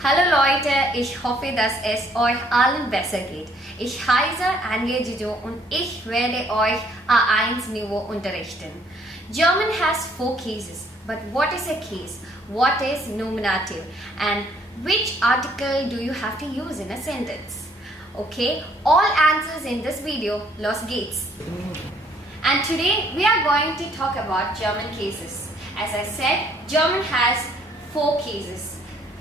Hallo Leute, ich hoffe, dass es euch allen besser geht. Ich heiße Anja Jijo und ich werde euch A1-Niveau unterrichten. German has 4 cases, but what is a case? What is nominative? And which article do you have to use in a sentence? Okay, all answers in this video, los geht's. And today we are going to talk about German cases. As I said, German has 4 cases,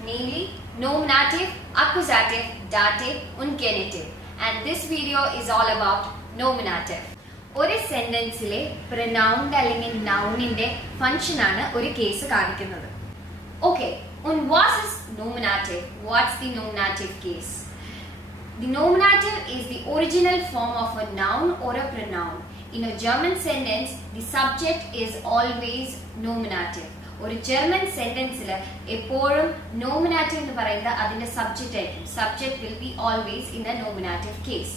namely nominative, accusative, dative and genitive. And this video is all about nominative. ഒരു സെന്റൻസിലെ pronoun അല്ലെങ്കിൽ നൗണിന്റെ function ആണ് ഒരു case കാണിക്കുന്നത്. Okay, and what is nominative? What's the nominative case? The nominative is the original form of a noun or a pronoun. In a German sentence, the subject is always nominative. ഒരു German സെന്റൻസിൽ എപ്പോഴും nominative എന്ന് പറയുന്നത് അതിന്റെ subject ആയിരിക്കും. Subject will be always in the nominative case.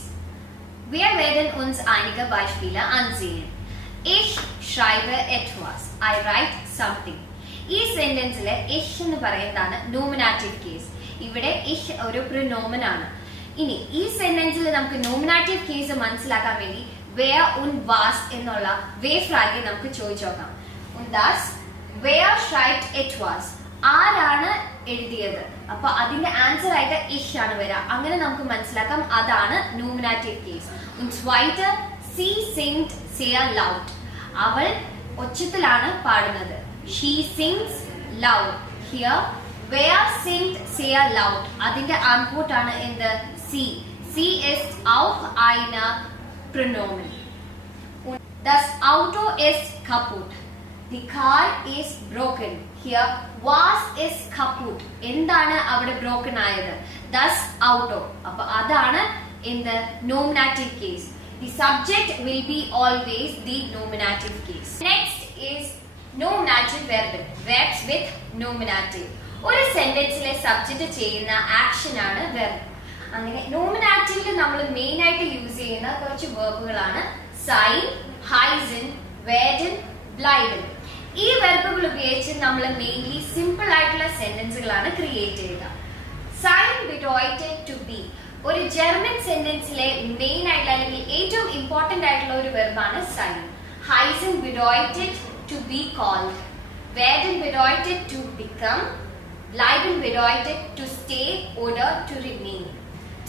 Wir werden uns einige Beispiele ansehen. Ich schreibe etwas. I write something. ഈ സെന്റൻസിൽ ich എന്ന് പറയുന്നതാണ് nominative case. ഇവിടെ ich ഒരു പ്രിനോമൻ ആണ്. ഇനി ഈ സെന്റൻസിൽ നമുക്ക് നോമിനാറ്റീവ് കേസ് മനസ്സിലാക്കാൻ വേണ്ടി wer und was എന്നുള്ള വേ ഫ്രാഗ് നമുക്ക് ചോദിച്ചു നോക്കാം. Und das wer schreibt etwas? ആരാണ് എഴുതിയത്? അപ്പൊ അതിന്റെ ആൻസർ ആയിട്ട് ich ആണ് വരിക. അങ്ങനെ നമുക്ക് മനസ്സിലാക്കാം അതാണ് nominative case. Und zweite, sie singt sehr laut. അവൾ ഒച്ചത്തിലാണ് പാടുന്നത്. She sings loud. Here, wer singt sehr laut? അതിന്റെ antwort ആണ് എന്ത്? Sie. Sie ist auch eine Pronomen. Und das Auto ist kaputt. The car is broken. Here, was is kaputt? എന്താണ് അവിടെ broken ആയത്? Das Auto. അപ്പോൾ അതാണ് in the nominative case. The subject will be always the nominative case. Next is nominative verb. Verbs with nominative. ഒരു സെന്റൻസിലെ subject ചെയ്യുന്ന action ആണ് verb. അങ്ങനെ നോമിനാറ്റീവിൽ നമ്മൾ മെയിൻ ആയിട്ട് യൂസ് ചെയ്യുന്ന കുറച്ച് വെർബുകളാണ് sein, heißen, werden, bleiben. ഈ വെർബുകൾ ഉപയോഗിച്ച് നമ്മൾ മെയിൻലി സിമ്പിൾ ആയിട്ടുള്ള സെന്റൻസുകളാണ് ക്രിയേറ്റ് ചെയ്യുക. sein bedeutet to be. ഒരു ജർമ്മൻ സെന്റൻസിലെ മെയിൻ ആയിട്ടുള്ള അല്ലെങ്കിൽ ഏറ്റവും ഇമ്പോർട്ടന്റ് ആയിട്ടുള്ള ഒരു വെർബാണ് sein. heißen bedeutet to be called. werden bedeutet to become. bleiben bedeutet to stay oder to remain.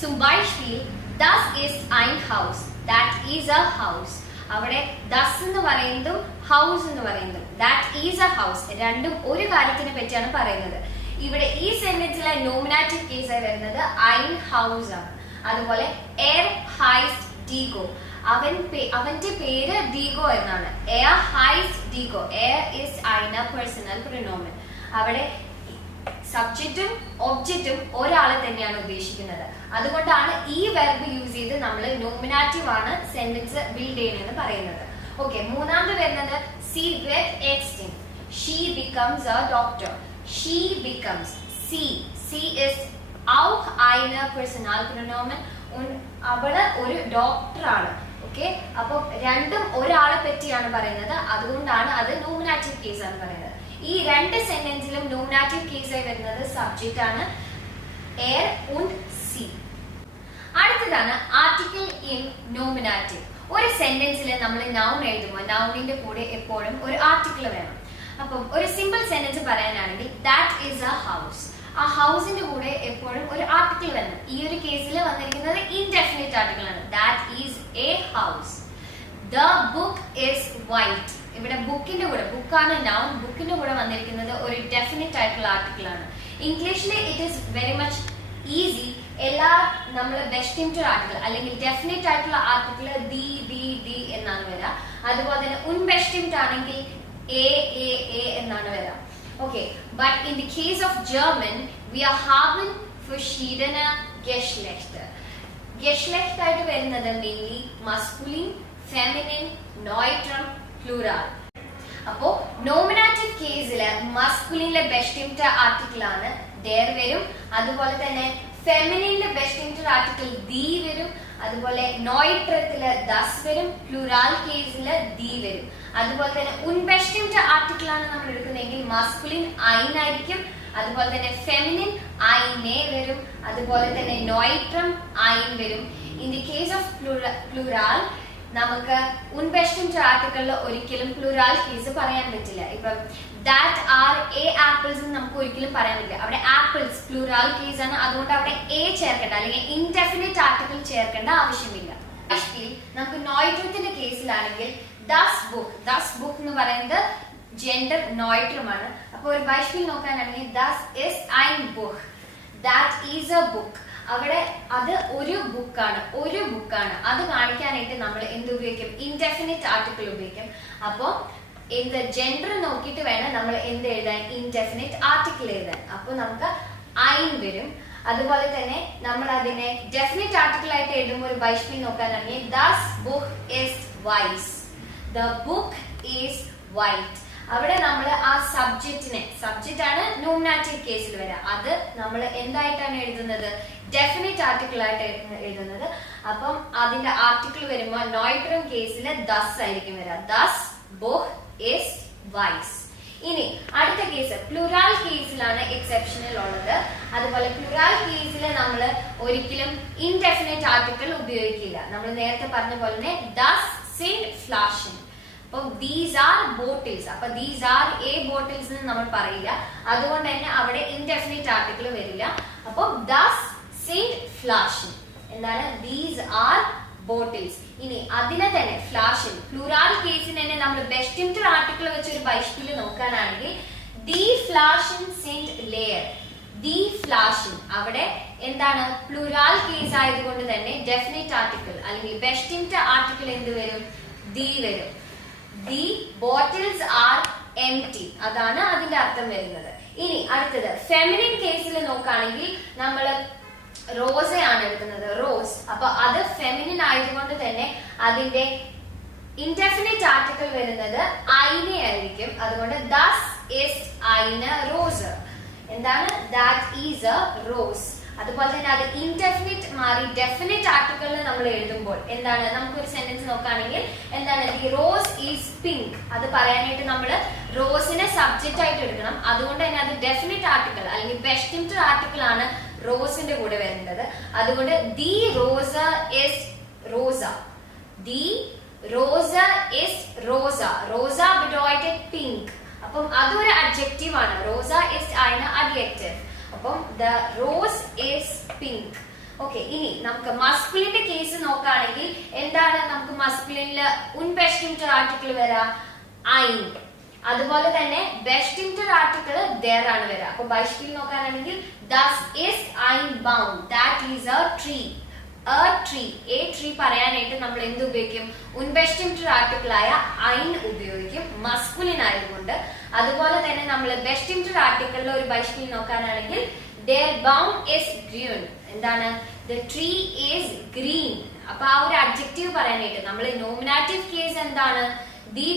Zum Beispiel, das ist ein Haus. That is a house. അവിടെ das എന്ന് പറയുന്നതും house എന്ന് പറയുന്നതും that is a house രണ്ടും ഒരു കാര്യത്തിനെ പറ്റിയാണ് പറയുന്നത്. ഇവിടെ ഈ സെന്റൻസിലെ നോമിനാറ്റീവ് കേസ് ആയി വരുന്നത് ein Haus ആണ്. അതുപോലെ er heißt Diego. അവന്റെ പേര് ഡീഗോ എന്നാണ്. er heißt Diego. er ist eine personal pronomen. അവിടെ സബ്ജക്റ്റും ഒബ്ജക്റ്റും ഒരാളെ തന്നെയാണ് ഉദ്ദേശിക്കുന്നത്. അതുകൊണ്ടാണ് ഈ വെർബ് യൂസ് ചെയ്ത് നമ്മൾ നോമിനാറ്റീവ് ആണ് സെന്റൻസ് ബിൽഡ് ചെയ്യണമെന്ന് പറയുന്നത്. ഓക്കെ, മൂന്നാമത് വരുന്നത് she wird Ärztin. she becomes a doctor. she becomes. sie ist auch eine Personalpronomen. അവള് ഒരു ഡോക്ടർ ആണ്. ഓക്കെ, അപ്പൊ രണ്ടും ഒരാളെ പറ്റിയാണ് പറയുന്നത്. അതുകൊണ്ടാണ് അത് നോമിനാറ്റീവ് കേസ് ആണ് പറയുന്നത്. ഈ രണ്ട് സെന്റൻസിലും നോമിനാറ്റീവ് കേസ് ആയി വരുന്നത് സബ്ജക്റ്റ് ആണ് er und sie. അടുത്തതാണ് ആർട്ടിക്കിൾ ഇൻ നോമിനാറ്റീവ്. ഒരു സെന്റൻസിൽ നമ്മൾ നൗൺ എഴുതുമ്പോൾ നൗണിന്റെ കൂടെ എപ്പോഴും ഒരു ആർട്ടിക്കിൾ വേണം. അപ്പം ഒരു സിമ്പിൾ സെന്റൻസ് പറയാനാണെങ്കിൽ ദാറ്റ് ഈസ് എ ഹൗസ്. ആ ഹൗസിന്റെ കൂടെ എപ്പോഴും ഒരു ആർട്ടിക്കിൾ വേണം. ഈ ഒരു കേസിൽ വന്നിരിക്കുന്നത് ഇൻഡെഫിനിറ്റ് ആർട്ടിക്കിൾ ആണ്. That is A house. The book is white. ഇവിടെ ബുക്കിന്റെ കൂടെ, ബുക്കാണ് നൗൺ, ബുക്കിന്റെ കൂടെ വന്നിരിക്കുന്നത് ഒരു ഡെഫിനിറ്റ് ആയിട്ടുള്ള ആർട്ടിക്കിൾ ആണ്. ഇംഗ്ലീഷിൽ it is very much easy. എല്ലാ നമ്മൾ ബെസ്റ്റിംഡ് ആർട്ടിക്കിൾ അല്ലെങ്കിൽ ഡെഫിനിറ്റ് ആയിട്ടുള്ള ആർട്ടിക്കിൾ ദി എന്നാണ് വരിക. അതുപോലെ തന്നെ ഉൺബെസ്റ്റിംഡ് ആണെങ്കിൽ എ എന്നാണ് വരിക. Okay, but in the case of German, wir haben verschiedene Geschlechter. Geschlecht ആയിട്ട് വരുന്നത് mainly masculine, feminine, neutrum, plural. അപ്പോ നോമിനാറ്റീവ് കേസില് മസ്കുലിനിലെ ബെസ്റ്റിംഡ് ആർട്ടിക്കിൾ ആണ് der വരും. അതുപോലെ തന്നെ ഫെമിനിനിലെ ബെസ്റ്റിംഡ് ആർട്ടിക്കിൾ the വരും. അതുപോലെ നോയിട്രത്തില് das വരും. പ്ലൂറൽ കേസില് the വരും. അതുപോലെ തന്നെ ഉൺബെസ്റ്റിംഡ് ആർട്ടിക്കിൾ ആണ് നമ്മൾ എടുക്കുന്നതെങ്കിൽ മസ്കുലിൻ ein ആയിരിക്കും. അതുപോലെ തന്നെ ഫെമിനിൻ ഐനെ വരും, അതുപോലെ തന്നെ നോയിട്രം ഐൻ വരും. ഇൻ ദി കേസ് ഓഫ് പ്ലൂറാൽ നമുക്ക് unbestimmt ആർട്ടിക്കിളിൽ ഒരിക്കലും പ്ലൂറാൽ കേസ് പറയാൻ പറ്റില്ല. ഇപ്പം ദാറ്റ് ആർ എ ആപ്പിൾസ് നമുക്ക് ഒരിക്കലും പറയാൻ പറ്റില്ല. അവിടെ ആപ്പിൾസ് പ്ലൂറാൽ കേസ് ആണ്, അതുകൊണ്ട് അവിടെ എ ചേർക്കേണ്ട അല്ലെങ്കിൽ ഇൻഡെഫിനിറ്റ് ആർട്ടിക്കിൾ ചേർക്കേണ്ട ആവശ്യമില്ല. നമുക്ക് നോയിട്രത്തിന്റെ കേസിലാണെങ്കിൽ ദസ് ബുക്ക് എന്ന് പറയുന്നത് ജെൻഡർ നോയിട്രമാണ്. അപ്പൊ ഒരു ബൈസ്പിൽ നോക്കാനാണെങ്കിൽ ദസ് ഇസ് ഐൻ ബുക്ക്, ദാറ്റ് ഈസ് എ ബുക്ക്. അവിടെ അത് ഒരു ബുക്കാണ് അത് കാണിക്കാനായിട്ട് നമ്മൾ എന്ത് ഉപയോഗിക്കും? ഇൻഡെഫിനിറ്റ് ആർട്ടിക്കിൾ ഉപയോഗിക്കും. അപ്പൊ എന്ത് ജെൻഡർ നോക്കിയിട്ട് വേണം നമ്മൾ എന്ത് എഴുതാൻ? ഇൻഡെഫിനിറ്റ് ആർട്ടിക്കിൾ എഴുതാൻ. അപ്പൊ നമുക്ക് ഐൻ വരും. അതുപോലെ തന്നെ നമ്മൾ അതിനെ ഡെഫിനിറ്റ് ആർട്ടിക്കിൾ ആയിട്ട് എഴുതുമ്പോൾ ഒരു ബൈസ്പിൽ നോക്കാനാണെങ്കിൽ ദസ് ബുക്ക് ഈസ് വൈസ്, ദ ബുക്ക് ഈസ് വൈറ്റ്. അവിടെ നമ്മൾ ആ സബ്ജക്റ്റ് ആണ് നോമിനാറ്റീവ് കേസിൽ വരിക. അത് നമ്മൾ എന്തായിട്ടാണ് എഴുതുന്നത്? ഡെഫിനിറ്റ് ആർട്ടിക്കിൾ ആയിട്ട് എഴുതുന്നത്. അപ്പം അതിന്റെ ആർട്ടിക്കിൾ വരുമ്പോൾ നോയിട്രം കേസിൽ ദസ് ആയിരിക്കും വരിക. ദസ് ബുക്ക് ഈസ് വൈസ്. ഇനി അടുത്ത കേസ് പ്ലൂറാൽ കേസിലാണ് എക്സെപ്ഷണൽ ഉള്ളത്. അതുപോലെ പ്ലൂറാൽ കേസിൽ നമ്മൾ ഒരിക്കലും ഇൻഡെഫിനിറ്റ് ആർട്ടിക്കിൾ ഉപയോഗിക്കില്ല. നമ്മൾ നേരത്തെ പറഞ്ഞ പോലെ തന്നെ ദസ് സിൻഡ് ഫ്ലാഷൻ. അപ്പൊ ദീസ് ആർ ബോട്ടിൽസ്, അപ്പൊ ദീസ് ആർ എ ബോട്ടിൽസ് എന്ന് നമ്മൾ പറയില്ല. അതുകൊണ്ട് തന്നെ അവിടെ ഇൻഡെഫിനിറ്റ് ആർട്ടിക്കിൾ വരില്ല. അപ്പൊ ദസ് സിൻഡ് ഫ്ലാഷൻ എന്താണ്? These are bottles. ഇനി അതിനെ തന്നെ ഫ്ലാഷൻ പ്ലൂറാൽ കേസിന് തന്നെ നമ്മൾ ബെസ്റ്റിംറ്റർ ആർട്ടിക്കിൾ വെച്ച് ഒരു ബൈസ്പിൽ നോക്കാനാണെങ്കിൽ ദി ഫ്ലാഷൻ സിൻഡ് ലെയർ, ദി ഫ്ലാഷൻ അവിടെ എന്താണ്? പ്ലൂറാൽ കേസ് ആയതുകൊണ്ട് തന്നെ ഡെഫിനിറ്റ് ആർട്ടിക്കിൾ അല്ലെങ്കിൽ ബെസ്റ്റിംറ്റർ ആർട്ടിക്കിൾ എന്ത് വരും? ദി വരും. ദി ബോട്ടിൽസ് ആർ എംപ്റ്റി, അതാണ് അതിന്റെ അർത്ഥം വരുന്നത്. ഇനി അടുത്തത് ഫെമിനിൻ കേസിൽ നോക്കുകയാണെങ്കിൽ നമ്മൾ റോസയാണ് എടുക്കുന്നത്, റോസ്. അപ്പൊ അത് ഫെമിനിൻ ആയതുകൊണ്ട് തന്നെ അതിന്റെ ഇൻഡെഫിനിറ്റ് ആർട്ടിക്കിൾ വരുന്നത് ഐനെ ആയിരിക്കും. അതുകൊണ്ട് ദസ് ഇസ് ഐന റോസ്. എന്താണ്? That is A rose. അതുപോലെ തന്നെ അത് ഇൻഡെഫിനിറ്റ് മാറി ഡെഫിനിറ്റ് ആർട്ടിക്കിളിൽ നമ്മൾ എഴുതുമ്പോൾ എന്താണ്? നമുക്കൊരു സെന്റൻസ് നോക്കുകയാണെങ്കിൽ എന്താണ്? ദി റോസ് ഈസ് പിങ്ക്. അത് പറയാനായിട്ട് നമ്മൾ റോസിനെ സബ്ജക്റ്റ് ആയിട്ട് എടുക്കണം. അതുകൊണ്ട് തന്നെ അത് ഡെഫിനിറ്റ് ആർട്ടിക്കിൾ അല്ലെങ്കിൽ ബെസ്റ്റിംറ്റർ ആർട്ടിക്കിൾ ആണ് റോസിന്റെ കൂടെ വരുന്നത്. അതുകൊണ്ട് ദി റോസ ഇസ് റോസ, ദി റോസ ഇസ് റോസ. റോസ bedeutet പിങ്ക്. അപ്പം അതൊരു അഡ്ജക്റ്റീവ് ആണ്. റോസ ഇസ് eine adjective. അപ്പം ദ റോസ് ഈസ് പിങ്ക്. ഓക്കെ, ഇനി നമുക്ക് മസ്കുലിന്റെ കേസ് നോക്കുകയാണെങ്കിൽ എന്താണ്? നമുക്ക് മസ്കുലിനില് unbestimmter ആർട്ടിക്കിൾ വരാ ഐൻ. അതുപോലെ തന്നെ ബെസ്റ്റിംറ്റർ ആർട്ടിക്കിൾ there ആണ് വരിക. അപ്പൊ ബൈസ്പിൽ നോക്കാനാണെങ്കിൽ ദസ് ഇസ് ഐൻ ബൗണ്ട്, that is a tree. A tree പറയാനായിട്ട് നമ്മൾ എന്ത് ഉപയോഗിക്കും? unbestimmter ആർട്ടിക്കിൾ ആയ ഐൻ ഉപയോഗിക്കും, മസ്കുലിൻ ആയതുകൊണ്ട്. അതുപോലെ തന്നെ നമ്മൾ ബെസ്റ്റിംറ്റർ ആർട്ടിക്കിളിൽ ഒരു ബൈസ്പിൽ നോക്കാനാണെങ്കിൽ their bound is green. എന്താണ്? the tree is green. അപ്പൊ ആ ഒരു അഡ്ജക്റ്റീവ് പറയാനായിട്ട് നമ്മൾ നോമിനാറ്റീവ് കേസ് എന്താണ്? ദി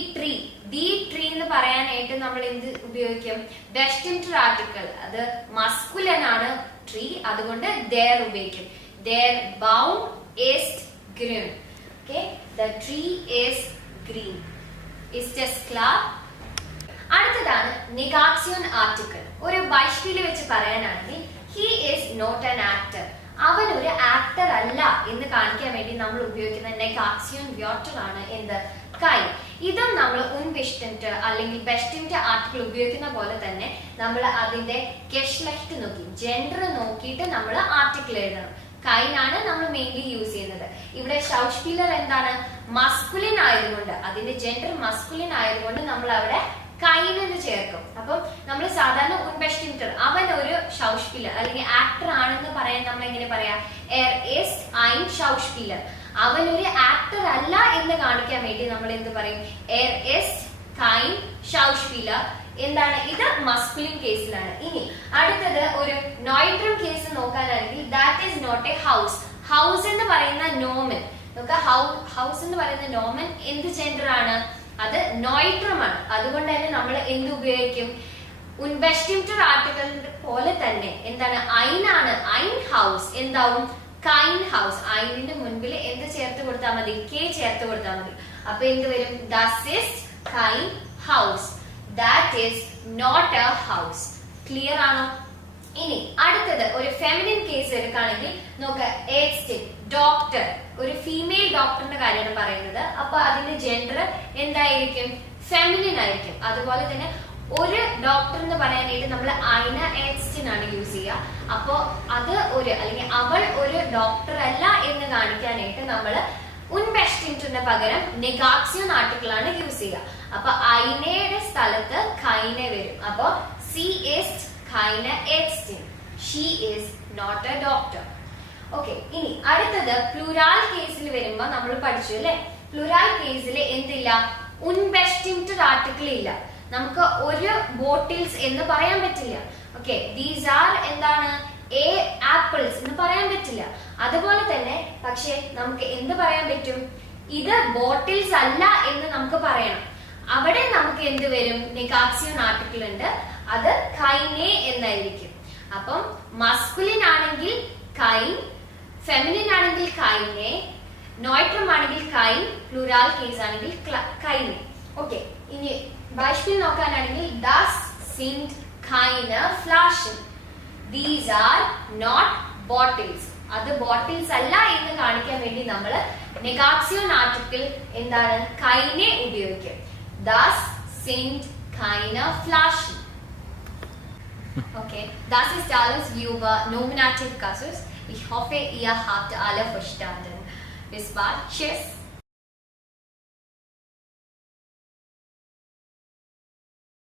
ട്രീ എന്ന് പറയാനായിട്ട് നമ്മൾ എന്ത് ഉപയോഗിക്കും? ബെസ്റ്റിംറ്റർ ആർട്ടിക്കിൾ. അത് മസ്കുലിൻ ആണ് ട്രീ, അതുകൊണ്ട് there ഉപയോഗിക്കും. their bound is green. Okay, the tree is green. Is this clear? അടുത്തതാണ് നെഗാസിയോൺ ആർട്ടിക്കിൾ. ഒരു ബൈസ്പിൽ വെച്ച് പറയാനാണെങ്കിൽ he is not an actor. അവൻ ഒരു ആക്ടർ അല്ല എന്ന് കാണിക്കാൻ വേണ്ടി നമ്മൾ ഉപയോഗിക്കുന്ന നെഗാസിയോൺ വ്യോർട്ടർ ആണ് എന്ത്? കൈ. ഇതും നമ്മൾ unbestimmter അല്ലെങ്കിൽ ബെസ്റ്റിംറ്റർ ആർട്ടിക്കിൾ ഉപയോഗിക്കുന്ന പോലെ തന്നെ നമ്മൾ അതിന്റെ ഗെഷ്ലെcht നോക്കി ജെൻഡർ നോക്കിയിട്ട് നമ്മൾ ആർട്ടിക്കിൾ എഴുതണം. കൈനാണ് നമ്മൾ മെയിൻലി യൂസ് ചെയ്യുന്നത്. ഇവിടെ ഷൗസ്പീലർ എന്താണ്? മസ്കുലിൻ ആയതുകൊണ്ട്, അതിന്റെ ജെൻഡർ മസ്കുലിൻ ആയതുകൊണ്ട് നമ്മൾ അവിടെ കൈൻ എന്ന് ചേർക്കും. അപ്പം നമ്മൾ സാധാരണ unbestimmter അവൻ ഒരു ഷൗസ്പീലർ അല്ലെങ്കിൽ ആക്ടർ ആണെന്ന് പറയാൻ നമ്മൾ എങ്ങനെ പറയാ? ist ein Schauspieler. അവൻ ഒരു ആക്ടർ അല്ല എന്ന് കാണിക്കാൻ വേണ്ടി നമ്മൾ എന്ത് പറയും? ist kein Schauspieler. എന്താണ്? ഇത് മസ്കുലിൻ കേസിലാണ്. ഇനി അടുത്തത് ഒരു നോയിട്രം കേസ് നോക്കാനാണെങ്കിൽ that is not a house. House എന്ന് പറയുന്ന നോമൻ നോക്ക, ഹൗസ് എന്ന് പറയുന്ന നോമൻ എന്ത് ജെൻഡർ ആണ്? അത് നോയിട്രം ആണ്. അതുകൊണ്ട് തന്നെ നമ്മൾ എന്ത് ഉപയോഗിക്കും? unbestimmter ആർട്ടിക്കിളിന്റെ പോലെ തന്നെ എന്താണ്? ഐൻ ആണ്. ഐൻ ഹൗസ് എന്താവും? കൈൻ ഹൗസ്. ഐനിന്റെ മുൻപിൽ എന്ത് ചേർത്ത് കൊടുത്താൽ മതി? കെ ചേർത്ത് കൊടുത്താൽ മതി. അപ്പൊ എന്ത് വരും? Thus is Kine house. That is not a house. Clear ആണോ? ഇനി അടുത്തത് ഒരു ഫെമിനിൻ കേസ് എടുക്കുകയാണെങ്കിൽ നോക്ക്, എയ്ഡ്സ്റ്റിൻ ഡോക്ടർ, ഒരു ഫീമെയിൽ ഡോക്ടറിന്റെ കാര്യമാണ് പറയുന്നത്. അപ്പൊ അതിന്റെ ജെൻഡർ എന്തായിരിക്കും? ഫെമിനിൻ ആയിരിക്കും. അതുപോലെ തന്നെ ഒരു ഡോക്ടർ എന്ന് പറയാനായിട്ട് നമ്മൾ ഐന എയ്ഡ്സ്റ്റിൻ ആണ് യൂസ് ചെയ്യുക. അപ്പോ അത് ഒരു അല്ലെങ്കിൽ അവൾ ഒരു ഡോക്ടർ അല്ല എന്ന് കാണിക്കാനായിട്ട് നമ്മൾ ഉൻബെസ്റ്റിൻറ്റിന് പകരം നെഗാക്സിയോൺ ആർട്ടിക്കിൾ ആണ് യൂസ് ചെയ്യുക. അപ്പൊ ഐനയുടെ സ്ഥലത്ത് കൈന വരും. അപ്പൊ സി ഈസ് കൈന എയ്ഡ്സ്റ്റിൻ, she is not a doctor. Okay, ഇനി അടുത്തത് പ്ലൂറാൽ കേസിൽ വരുമ്പോ നമ്മൾ പഠിച്ചു അല്ലെ, പ്ലൂറാൽ കേസിൽ എന്തില്ല? ഉൻബെസ്റ്റിൻറ്റ് ആർട്ടിക്കിൾ ഇല്ല. നമുക്ക് ഒരു ബോട്ടിൽസ് എന്ന് പറയാൻ പറ്റില്ല. ഓക്കെ, ദീസ് ആർ എന്താണ്? എ ആപ്പിൾസ് എന്ന് പറയാൻ പറ്റില്ല. അതുപോലെ തന്നെ പക്ഷെ നമുക്ക് എന്ത് പറയാൻ പറ്റും? ഇത് ബോട്ടിൽസ് അല്ല എന്ന് നമുക്ക് പറയണം. അവിടെ നമുക്ക് എന്ത് വരും? നെഗാക്സിയോൺ ആർട്ടിക്കിൾ ഉണ്ട്, അത് കൈനെ എന്നായിരിക്കും. അപ്പം മസ്കുലിൻ ആണെങ്കിൽ കൈൻ, ഫെമിനിൻ ആണെങ്കിൽ കൈനെ, നോയിട്രം ആണെങ്കിൽ കൈൻ, പ്ലൂറാൽ കേസ് ആണെങ്കിൽ കൈനെ. ഓക്കെ, ഇനി ബൈസ്പിൽ നോക്കാനാണെങ്കിൽ ദാസ് സിൻഡ് കൈന ഫ്ലാഷൻ, ദീസ് ആർ നോട്ട് ബോട്ടിൽസ്. അത് ബോട്ടിൽസ് അല്ല എന്ന് കാണിക്കാൻ വേണ്ടി നമ്മൾ നെഗാക്സിയോൺ ആർട്ടിക്കിൾ എന്താണ്? കൈനെ ഉപയോഗിക്കും. ദാസ് സിൻഡ് കൈന ഫ്ലാഷൻ. Okay, das ist alles über Nominativ Kasus. Ich hoffe, ihr habt alle verstanden. Bis bald. Tschüss.